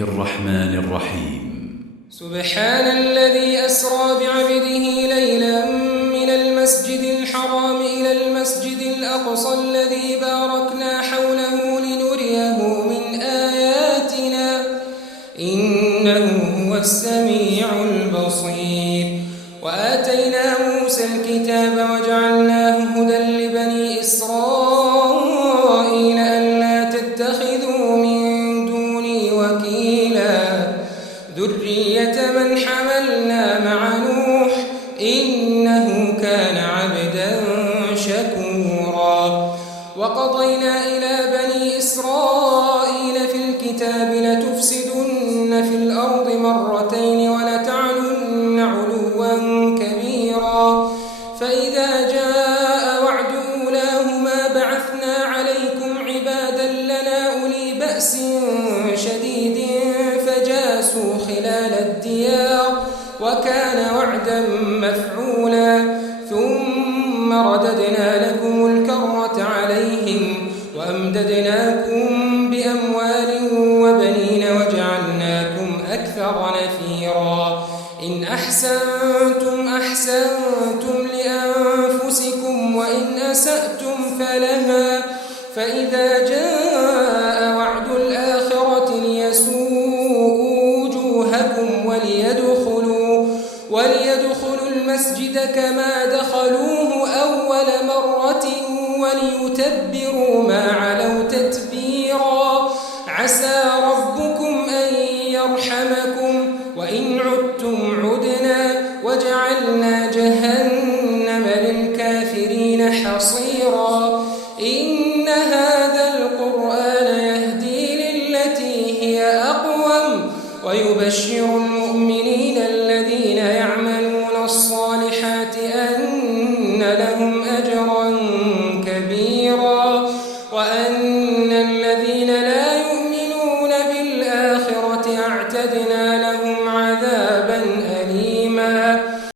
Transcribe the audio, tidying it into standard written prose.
الرحمن الرحيم. سبحان الذي أسرى بعبده ليلا من المسجد الحرام إلى المسجد الأقصى الذي باركنا حوله لنريه من آياتنا إنه هو السميع البصير. وآتينا موسى الكتاب وجعلناه هدى لبني إسرائيل ألا تتخذوا من دوني وكيلا ذرية من حملنا مع نوح إنه كان عبدا شكورا. وقضينا إلى بني إسرائيل في الكتاب لتفسدن في الأرض مرتين ولتعلن علوا كبيرا فإذا جاء وعد أولاهما بعثنا عليكم عبادا لنا أولي بأس شديد فجاسوا خلال الديار وكان وعدا مفعولا. ثم رددنا لكم الكرة عليهم وأمددناكم بأموال وبنين وجعلناكم أكثر نفيرا. إن أحسنتم أحسنتم لأنفسكم وإن أسأتم فلها فإذا جاء وعد الآخرة ليسوءوا وجوهكم وليدخلوا المسجد كما دخلوه أول مرة وليتبروا ما علوا تتبيرا. عسى ربكم أن يرحمكم وإن عدتم عدنا وجعلنا جهنم للكافرين حصيرا. إن هذا القرآن يهدي للتي هي أقوم ويبشر المؤمنين